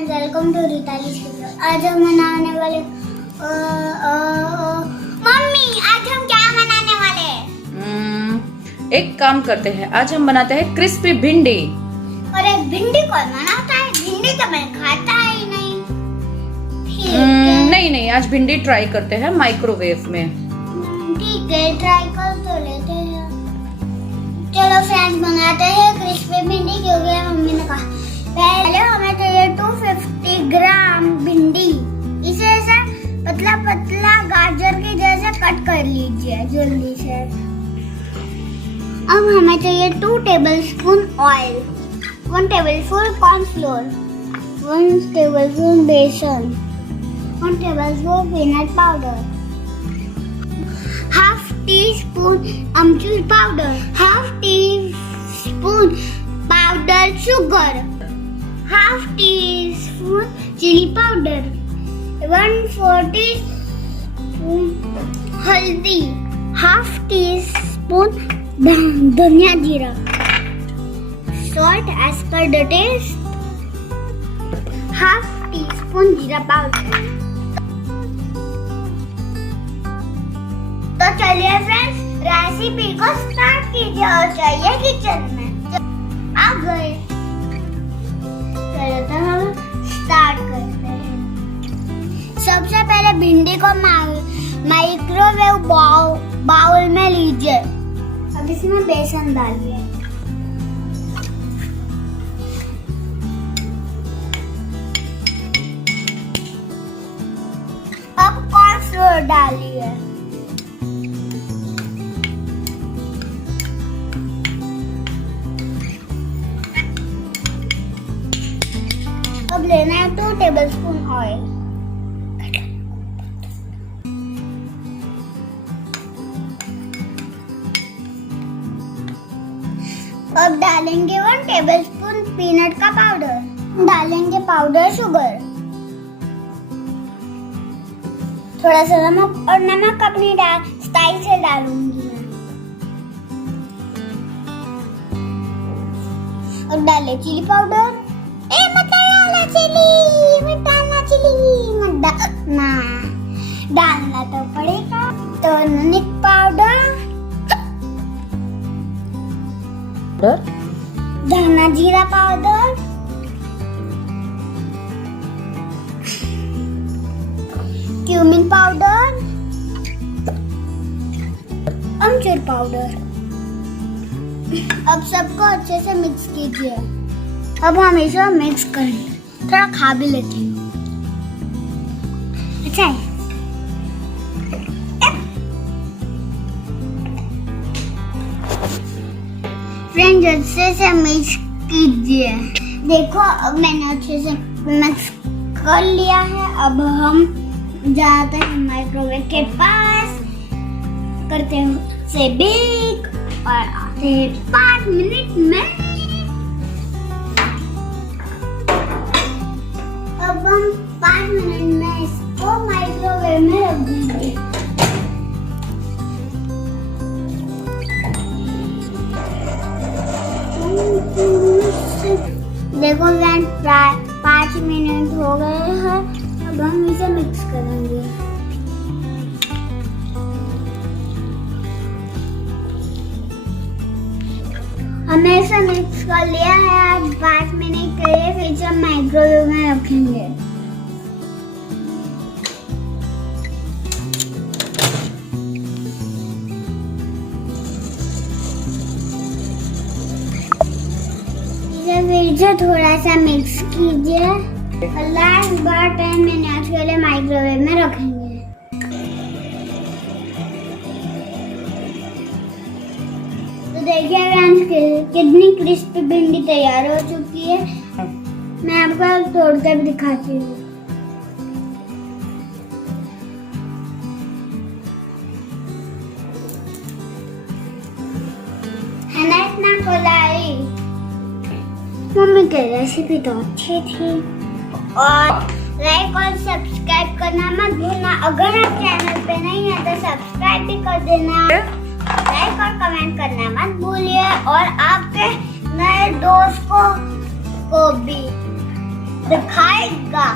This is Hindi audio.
Friends, welcome to Ritali video. आज हम बनाने वाले मम्मी, आज हम क्या बनाने वाले हैं? एक काम करते हैं, आज हम बनाते हैं क्रिस्पी भिंडी। अरे भिंडी कौन बनाता है? भिंडी तो मैं खाता ही नहीं। नहीं, आज भिंडी ट्राई करते हैं माइक्रोवेव में। ठीक है, ट्राई कर तो लेते हैं। चलो फ्रेंड्स, बनाते हैं क्रिस्पी भिंडी, क्योंकि मम्मी ने कहा। पहले हमें चाहिए 250 ग्राम भिंडी। इसे ऐसा पतला पतला गाजर के जैसे कट कर लीजिए जल्दी से। अब हमें चाहिए 2 tablespoon oil, 1 tablespoon cornflour, 1 tablespoon besan, 1 tablespoon peanut powder, half teaspoon amchur powder, half teaspoon powder sugar, half teaspoon chilli powder, 1/4 teaspoon haldi, half teaspoon dhania jeera, salt as per the taste, half teaspoon jeera powder. तो चलिए फ्रेंड्स, रेसिपी को स्टार्ट कीजिए और चाहिए किचन में। आ गए, चलो तो हम स्टार्ट करते हैं। सबसे पहले भिंडी को माइक्रोवेव बाउल में लीजिए। अब इसमें बेसन डालिए, अब कॉर्नफ्लोर डालिए, अब लेना है 2 टेबलस्पून ऑयल, अब डालेंगे 1 टेबलस्पून पीनट का पाउडर, डालेंगे पाउडर शुगर, थोड़ा सा नमक, और नमक अपनी स्टाइल से डालूंगी मैं। और डाले चिली पाउडर, डालना तो पड़ेगा। तो नमक पाउडर, धनिया जीरा पाउडर, क्यूमिन पाउडर, अमचूर पाउडर। अब सबको अच्छे से मिक्स कीजिए। अब हम इसे मिक्स कर लें, थोड़ा खा भी लेते हैं। अच्छा है। फ्रेंड्स, अच्छे से मिक्स कीजिए। देखो, अब मैंने अच्छे से मिक्स कर लिया है। अब हम जाते हैं माइक्रोवेव के पास, करते हैं से बेक और आते हैं 5 मिनट में। अब हम 5 मिनट में इसको माइक्रोवेव में रख देंगे। देखो फ्रेंड्स, 5 मिनट हो गए हैं। अब हम इसे मिक्स करेंगे। हमने इसे मिक्स कर लिया है। अब 5 मिनट के लिए फिर से माइक्रोवेव में रखेंगे। फिर से थोड़ा सा मिक्स कीजिए और लास्ट बार 10 मिनट के लिए माइक्रोवेव में रखेंगे। तो देखिए फ्रेंड्स, कितनी क्रिस्पी भिंडी तैयार हो चुकी है। मैं आपको तोड़ कर दिखाती हूँ। है ना इतना कोलारी? मम्मी की रेसिपी तो अच्छी थी। और लाइक और सब्सक्राइब करना मत भूलना। अगर आप चैनल पे नहीं है तो सब्सक्राइब भी कर देना। लाइक और कमेंट करना मत भूलिए, और आपके नए दोस्त को भी। दिखाएगा।